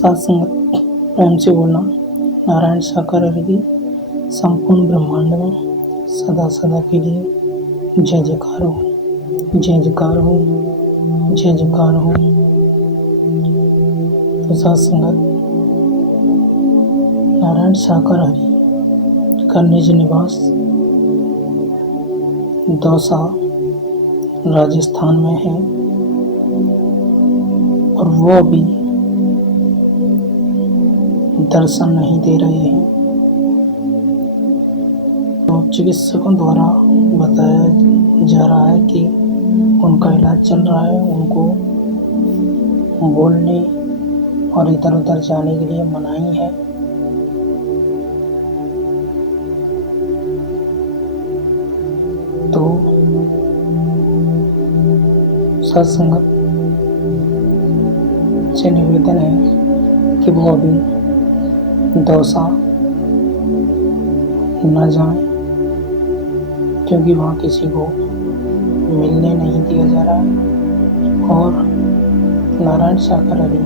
साथ संगत प्रेम से बोलना। नारायण साकार हरि संपूर्ण ब्रह्मांड में सदा सदा के लिए जय जयकार हो, जय जयकार हो, जय जयकार हो। तो साथ संगत नारायण साकार हरि का निज निवास दौसा राजस्थान में है और वो अभी दर्शन नहीं दे रहे हैं। तो चिकित्सकों द्वारा बताया जा रहा है कि उनका इलाज चल रहा है, उनको बोलने और इधर उधर जाने के लिए मनाही है। तो सत्संगत से निवेदन है कि वो अभी दौसा न जाएं, क्योंकि वहाँ किसी को मिलने नहीं दिया जा रहा है और नारायण साकार हरि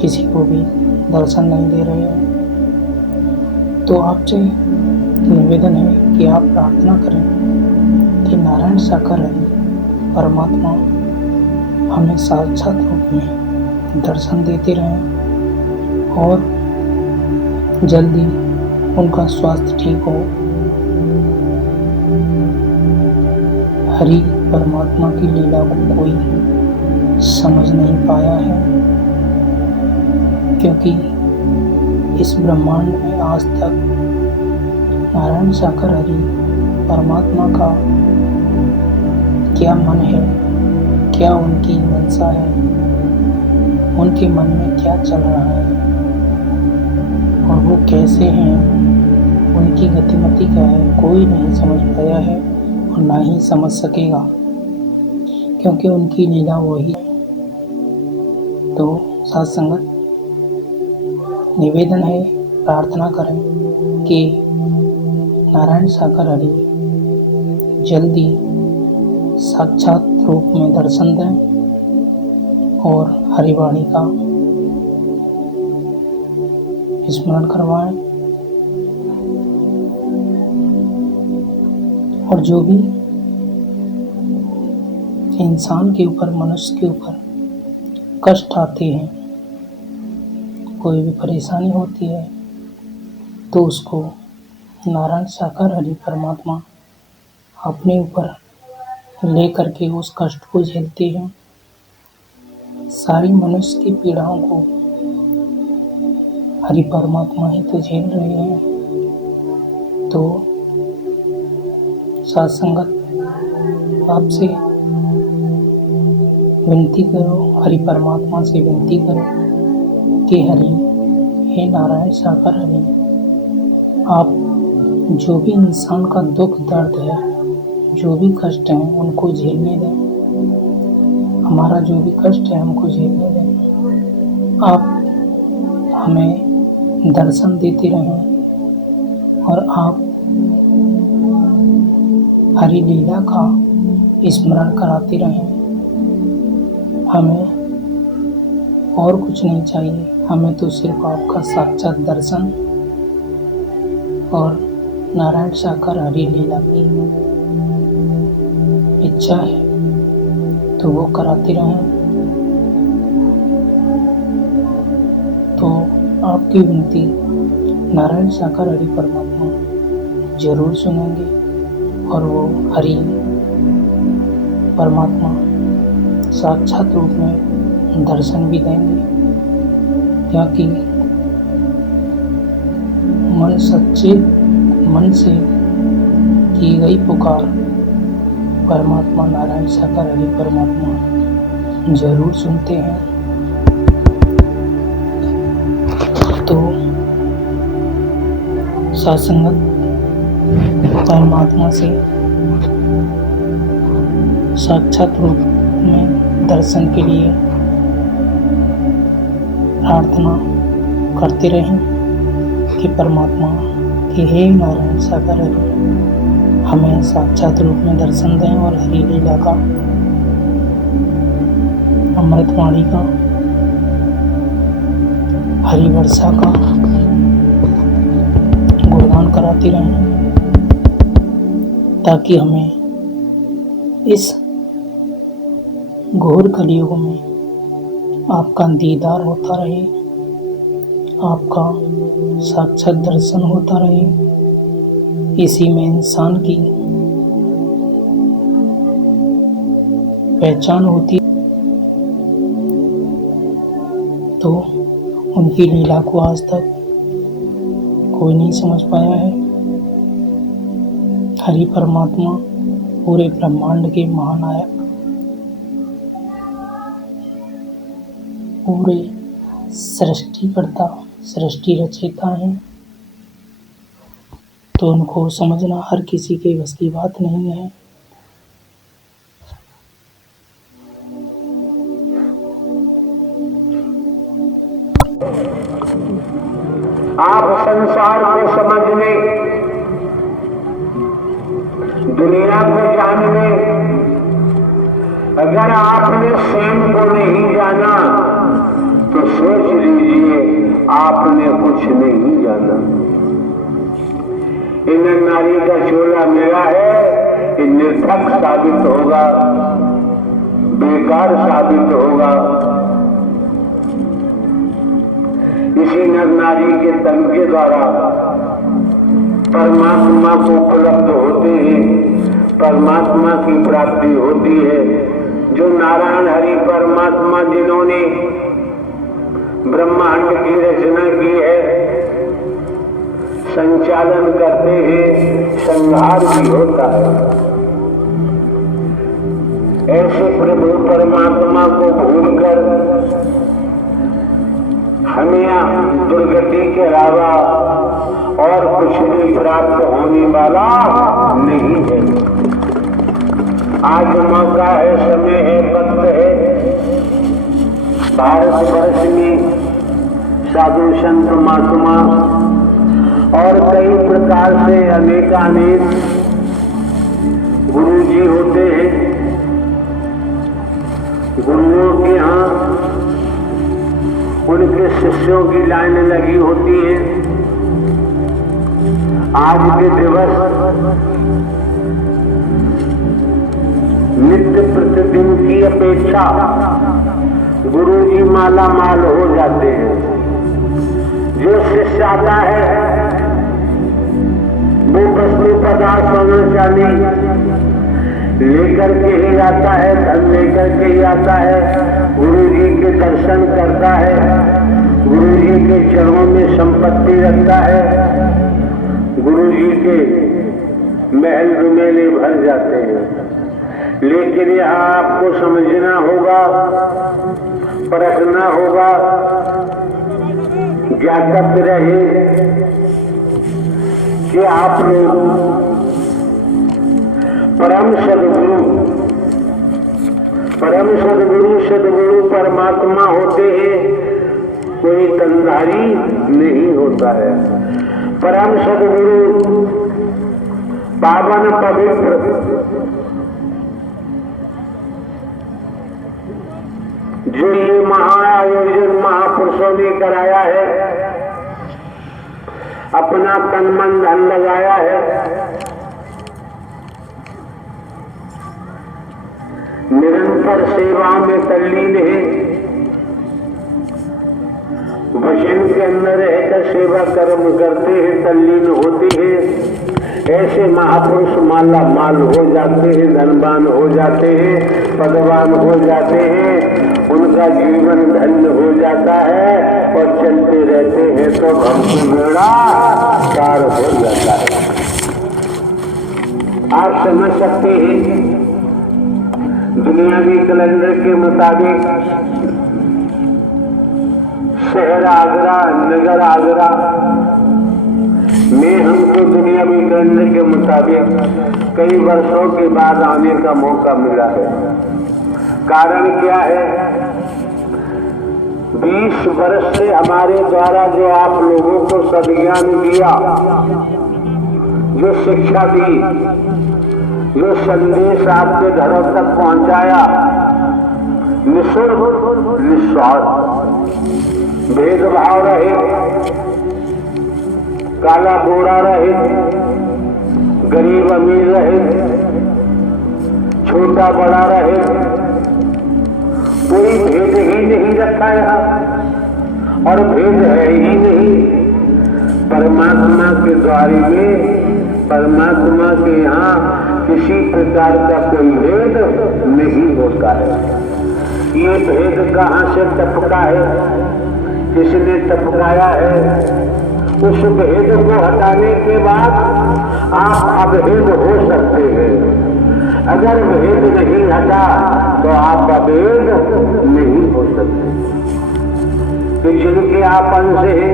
किसी को भी दर्शन नहीं दे रहे हैं। तो आपसे निवेदन है कि आप प्रार्थना करें कि नारायण साकार हरि परमात्मा हमें साक्षात रूप में दर्शन देते रहें और जल्दी उनका स्वास्थ्य ठीक हो। हरि परमात्मा की लीला को कोई समझ नहीं पाया है, क्योंकि इस ब्रह्मांड में आज तक नारायण साकार हरि परमात्मा का क्या मन है, क्या उनकी मंशा है, उनके मन में क्या चल रहा है और वो कैसे हैं, उनकी गतिमति क्या है, कोई नहीं समझ पाया है और ना ही समझ सकेगा, क्योंकि उनकी लीला वही है। तो साथ संगत निवेदन है, प्रार्थना करें कि नारायण साकार हरि जल्दी साक्षात रूप में दर्शन दें और हरिवाणी का स्मरण करवाएं। और जो भी इंसान के ऊपर, मनुष्य के ऊपर कष्ट आते हैं, कोई भी परेशानी होती है, तो उसको नारायण साकार हरि परमात्मा अपने ऊपर ले करके उस कष्ट को झेलते हैं। सारी मनुष्य की पीड़ाओं को हरि परमात्मा ही तो झेल रहे हैं। तो साथ संगत आपसे विनती करो, हरि परमात्मा से विनती करो कि हरि, हे नारायण साकार हरि, आप जो भी इंसान का दुख दर्द है, जो भी कष्ट है, उनको झेलने दें। हमारा जो भी कष्ट है हमको झेलने दें। आप हमें दर्शन देते रहें और आप हरि लीला का स्मरण कराते रहें। हमें और कुछ नहीं चाहिए, हमें तो सिर्फ आपका साक्षात दर्शन और नारायण साकार हरि लीला की इच्छा है, तो वो कराते रहें। तो आपकी विनती नारायण साकार हरि परमात्मा जरूर सुनेंगे और वो हरि परमात्मा साक्षात रूप में दर्शन भी देंगे, क्योंकि सच्चे मन से की गई पुकार परमात्मा नारायण साकार हरि परमात्मा जरूर सुनते हैं। तो सत्संगत परमात्मा से साक्षात रूप में दर्शन के लिए प्रार्थना करते रहें कि परमात्मा कि हे नारायण साकार हरि हमें साक्षात रूप में दर्शन दें और हरि लीला का, अमृतवाणी का हरी वर्षा का गुणगान कराती रहें, ताकि हमें इस घोर कलयुग में आपका दीदार होता रहे, आपका साक्षात दर्शन होता रहे। इसी में इंसान की पहचान होती, तो उनकी लीला को आज तक कोई नहीं समझ पाया है। हरि परमात्मा पूरे ब्रह्मांड के महानायक, पूरे सृष्टिकर्ता, सृष्टि रचयिता हैं, तो उनको समझना हर किसी के बस की बात नहीं है। आप संसार को समझने, दुनिया को जानने, अगर आपने स्वयं को नहीं जाना तो सोच लीजिए आपने कुछ नहीं जाना। इन नारी का चोला मेरा है, ये निर्थक साबित होगा, बेकार साबित होगा। इसी नर नारी के तन के द्वारा परमात्मा को उपलब्ध होते हैं, परमात्मा की प्राप्ति होती है। जो नारायण हरि परमात्मा जिन्होंने ब्रह्मांड की रचना की है, संचालन करते हैं, संहार भी होता है। ऐसे प्रभु परमात्मा को भूलकर हमें दुर्गति के अलावा और कुछ भी प्राप्त होने वाला नहीं है। आज मौका है, समय है, वक्त है। भारतवर्ष में साधु संत महात्मा और कई प्रकार से अनेकानेक गुरु जी होते हैं। गुरुओं के यहाँ उनके शिष्यों की लाइन लगी होती है। आज के दिवस नित्य प्रतिदिन की अपेक्षा गुरु जी माला माल हो जाते हैं। जो शिष्य आता है वो वस्तु पदार्थ सोना चांदी लेकर के ही आता है, धन लेकर के ही आता है। गुरु जी के दर्शन करता है, गुरु जी के चरणों में संपत्ति रखता है, गुरु जी के महल रुमेले भर जाते हैं। लेकिन यहाँ आपको समझना होगा, परखना होगा, ज्ञातव्य रहे कि आप लोग परम सदगुरु परमात्मा होते हैं, कोई तंधारी नहीं होता है। परम सदगुरु पावन पवित्र जो ये महाआयोजन महापुरुषों ने कराया है, अपना तन मन धन लगाया है, निरंतर सेवा में तल्लीन है, वचन के अंदर रहकर सेवा कर्म करते हैं, तल्लीन होते हैं। ऐसे महापुरुष माला माल हो जाते हैं, धनवान हो जाते हैं, पदवान हो जाते हैं, उनका जीवन धन्य हो जाता है और चलते रहते हैं तो भक्ति बेड़ा पार हो जाता है। आप समझ सकते हैं, दुनियावी कैलेंडर के मुताबिक शहर आगरा, नगर आगरा में हमको दुनियावी कैलेंडर के मुताबिक कई वर्षों के बाद आने का मौका मिला है। कारण क्या है? 20 वर्ष से हमारे द्वारा जो आप लोगों को सद्ज्ञान दिया, जो शिक्षा दी, जो संदेश आपके घरों तक पहुंचाया, निःशुल्क निस्वार्थ भेदभाव रहे, काला गोरा रहे, गरीब अमीर रहे, छोटा बड़ा रहे, कोई भेद ही नहीं रखा यहाँ, और भेद है ही नहीं। परमात्मा के द्वारे में, परमात्मा के यहाँ किसी प्रकार का कोई भेद नहीं होता है। ये भेद कहाँ से टपका है, किसने टपकाया है? उस भेद को हटाने के बाद आप अभेद हो सकते हैं। अगर भेद नहीं हटा तो आप अभेद नहीं हो सकते। कि जिनके आप अंश हैं,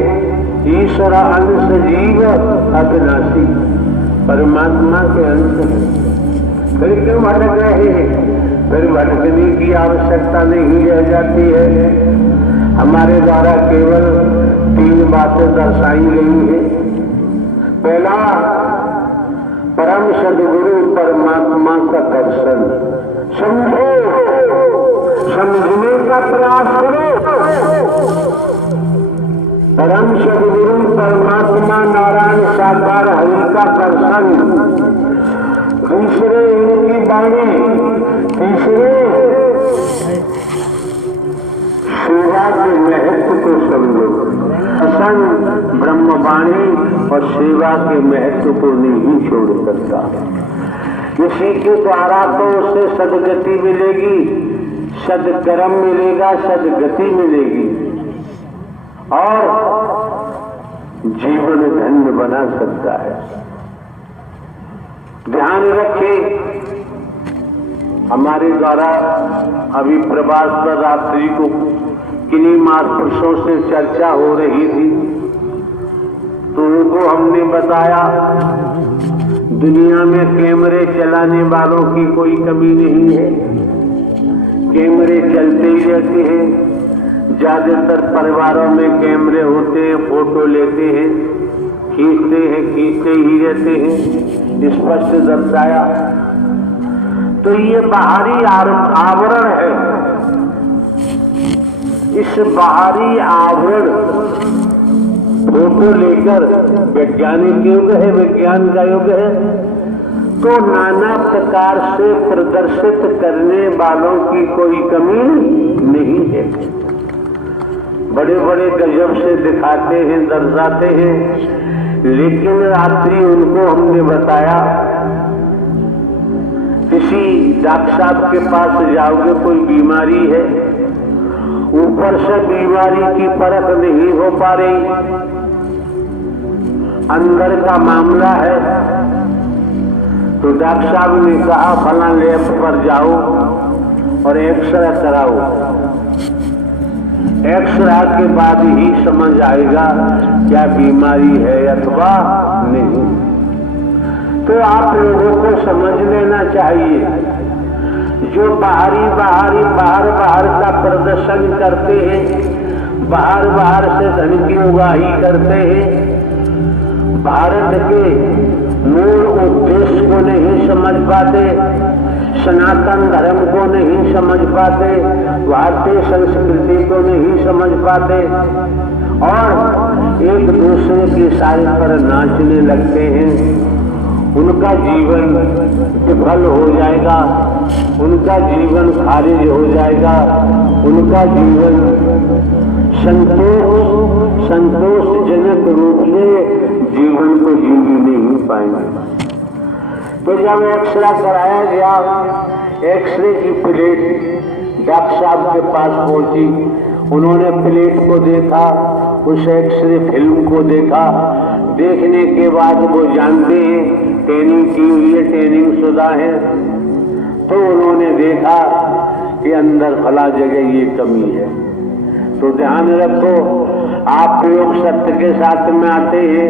ईश्वर अंश जीव अविनाशी, परमात्मा के अंश है। फिर क्यों भटक रहे हैं? फिर भटकने की आवश्यकता नहीं रह जाती है। हमारे द्वारा केवल 3 बातें दर्शाई गई है। पहला, परम सद्गुरु परमात्मा का दर्शन। समझो, समझने का प्रयास करो। परम सद्गुरु परमात्मा नारायण साकार हरि का दर्शन। दूसरे इनकी वाणी, तीसरे सेवा के महत्व को समझो। असंग ब्रह्मवाणी और सेवा के महत्व को नहीं छोड़ सकता। इसी के द्वारा तो उसे सदगति मिलेगी, सदकर्म मिलेगा, सदगति मिलेगी और जीवन धन्य बना सकता है। ध्यान रखें, हमारे द्वारा अभी प्रभात पर रात्रि को किन्हीं महापुरुषों से चर्चा हो रही थी, तो उनको हमने बताया दुनिया में कैमरे चलाने वालों की कोई कमी नहीं है। कैमरे चलते ही रहते हैं। ज्यादातर परिवारों में कैमरे होते हैं, फोटो लेते हैं, खींचते ही रहते हैं। स्पष्ट दर्शाया। तो ये बाहरी आवरण है। इस बाहरी आवरण फोटो लेकर वैज्ञानिक युग है, विज्ञान का युग है, तो नाना प्रकार से प्रदर्शित करने वालों की कोई कमी नहीं है। बड़े बड़े गजब से दिखाते हैं, दर्शाते हैं, लेकिन रात्रि उनको हमने बताया किसी डॉक्टर साहब के पास जाओगे, कोई बीमारी है, ऊपर से बीमारी की परख नहीं हो पा रही, अंदर का मामला है, तो डॉक्टर साहब ने कहा फला लैब पर जाओ और एक्सरे कराओ। एक्सरे के बाद ही समझ आएगा क्या बीमारी है अथवा नहीं। तो आप लोगों को समझ लेना चाहिए, जो बाहर का प्रदर्शन करते हैं, बाहर से धन की उगाही करते हैं, भारत के मूल उद्देश्य को नहीं समझ पाते, सनातन धर्म को नहीं समझ पाते, भारतीय संस्कृति को नहीं समझ पाते और एक दूसरे की सारी पर नाचने लगते हैं। उनका जीवन विफल हो जाएगा, उनका जीवन खारिज हो जाएगा, उनका जीवन संतोषजनक रूप से जीवन को जी नहीं पाएंगे। तो जब एक्सरे कराया गया, एक्सरे की प्लेट डॉक्टर साहब के पास पहुंची, उन्होंने प्लेट को देखा, उस एक्सरे फिल्म को देखा। देखने के बाद वो जानते हैं ट्रेनिंग की हुई है, ट्रेनिंग शुदा है, तो उन्होंने देखा कि अंदर फला जगह ये कमी है। तो ध्यान रखो, आप प्रयोग सत्य के साथ में आते हैं,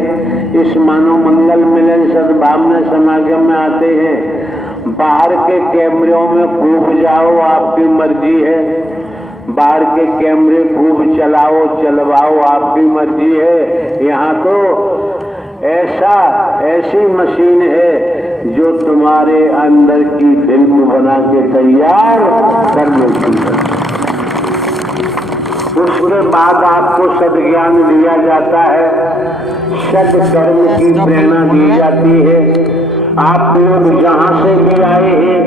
इस मानव मंगल मिलन सद्भावना समागम में आते हैं। बाहर के कैमरों में खूब जाओ, आपकी मर्जी है, बाहर के कैमरे खूब चलाओ चलवाओ, आपकी मर्जी है। यहाँ तो ऐसी मशीन है जो तुम्हारे अंदर की फिल्म बना के तैयार कर लेती है। उसके बाद आपको सद्ज्ञान दिया जाता है, सद्कर्म की प्रेरणा दी जाती है। आप लोग जहां से भी आए हैं,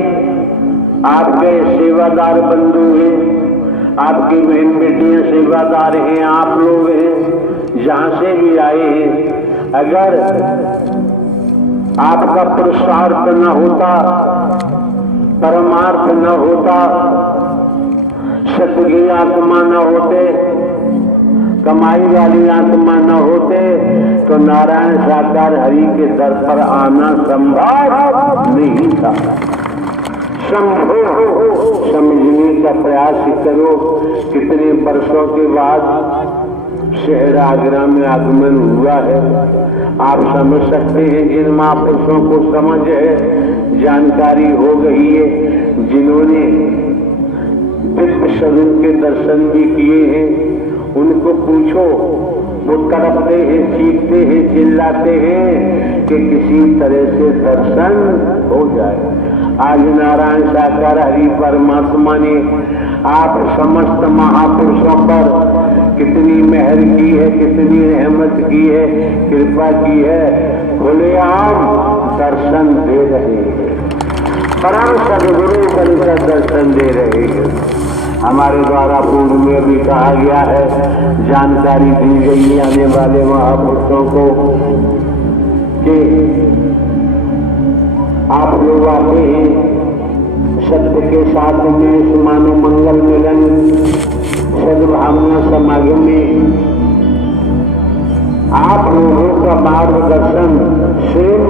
आपके सेवादार बंधु हैं, आपकी बहन बेटियां सेवादार हैं, आप लोग हैं, जहां से भी आए हैं, अगर आपका पुरुषार्थ न होता, परमार्थ न होता, सत्य की आत्मा न होते, कमाई वाली आत्मा न होते, तो नारायण साकार हरि के दर पर आना संभव नहीं था। संभव समझने का प्रयास करो। कितने वर्षों के बाद शहर आगरा में आगमन हुआ है, आप समझ सकते हैं। जिन महापुरुषों को समझ है, जानकारी हो गई है, जिन्होंने दिव्य स्वरूप के दर्शन भी किए हैं, उनको पूछो, वो तड़पते हैं, चीखते हैं, चिल्लाते हैं कि किसी तरह से दर्शन हो जाए। आज नारायण साकार हरि परमात्मा ने आप समस्त महापुरुषों पर कितनी मेहर की है, कितनी रहमत की है, कृपा की है। खुलेआम दर्शन दे रहे हैं, परम सदगुरु बनकर दर्शन दे रहे हैं। हमारे द्वारा पूर्व में भी कहा गया है, जानकारी दी गई आने वाले महापुरुषों को कि आप लोग आते हैं सत्य के साथ में, मानव मंगल मिलन, सद्भावना समागम में आप लोगों का मार्गदर्शन स्वयं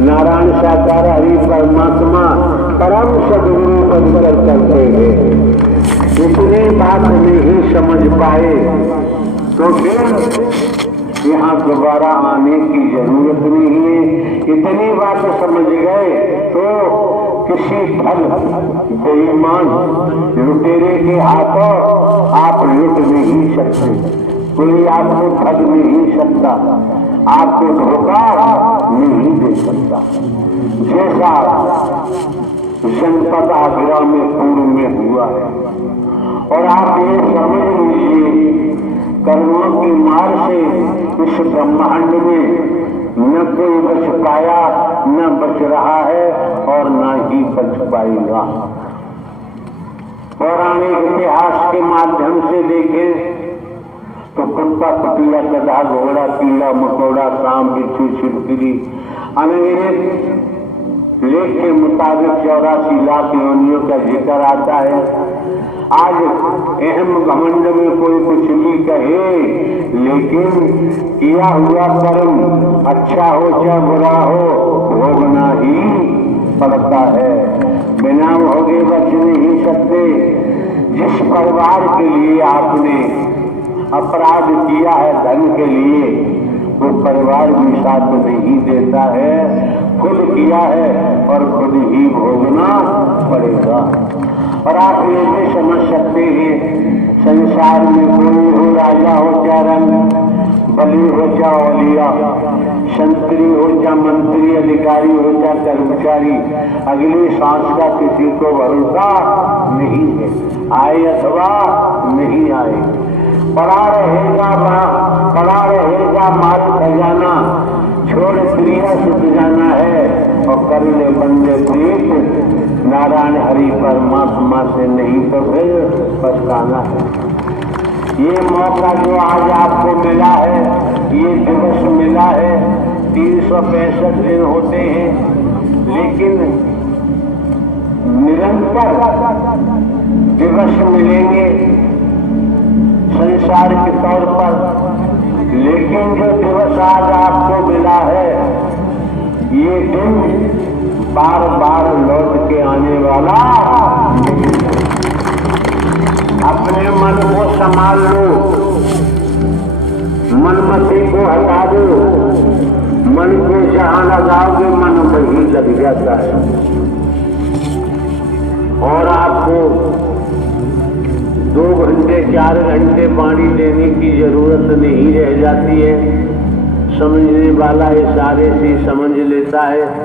नारायण साकार हरि परमात्मा परम सदगुरु बनकर करते हैं। इतने बात नहीं समझ पाए तो फिर यहाँ दोबारा आने की जरूरत नहीं है। इतनी बात समझ गए तो किसी फल बेईमान लुटेरे के हाथों आप लुट नहीं सकते, कोई आपको ठग नहीं सकता, आपको धोखा नहीं दे सकता। जैसा जनपद आगरा में पूर्व में हुआ है, और आप ये समझ लीजिए, कर्मों की मार से इस ब्रह्मांड में न कोई बच पाया, न बच रहा है, और न ही बच पाएगा। पौराणिक इतिहास के माध्यम से देखें तो कुत्ता, कुतिया, गधा, घोड़ा, कीड़ा, मकोड़ा, सांप, बिच्छू, छिपकली, अनगिनत लेख के मुताबिक 84 लाख योनियों का जिक्र आता है। आज अहम घमंड में कोई कुछ भी कहे, लेकिन किया हुआ कर्म अच्छा हो चाहे बुरा हो, भोगना ही पड़ता है। बिना भोगे बच नहीं सकते। जिस परिवार के लिए आपने अपराध किया है धन के लिए, वो परिवार भी साथ नहीं देता है। खुद किया है और खुद ही भोगना पड़ेगा। और आप ये भी समझ सकते हैं, संसार में कोई हो, राजा हो चाहे रंग, बली हो चाहे औलिया, संतरी हो चाहे मंत्री, अधिकारी हो चाहे कर्मचारी, अगली सांस का किसी को भरोसा नहीं है, आए अथवा नहीं आए। पड़ा रहेगा माल खजाना, छोड़ क्रिया सुख जाना है, और कर ले बंदे प्रीत नारायण हरि परमात्मा से, नहीं तो फिर पछताना है। ये मौका जो आज आपको मिला है, ये दिवस मिला है, 365 दिन होते हैं, लेकिन निरंतर दिवस मिलेंगे संसार के तौर पर। लेकिन जो दिवस आज आपको मिला है, ये दिन बार बार लौट के आने वाला नहीं है। अपने मन को संभाल लो, मनमती को हटा दो। मन को जहां लगाओगे मन वहीं लग जाता है, और आपको 2 घंटे 4 घंटे पानी देने की जरूरत नहीं रह जाती है। समझने वाला इशारे से समझ लेता है।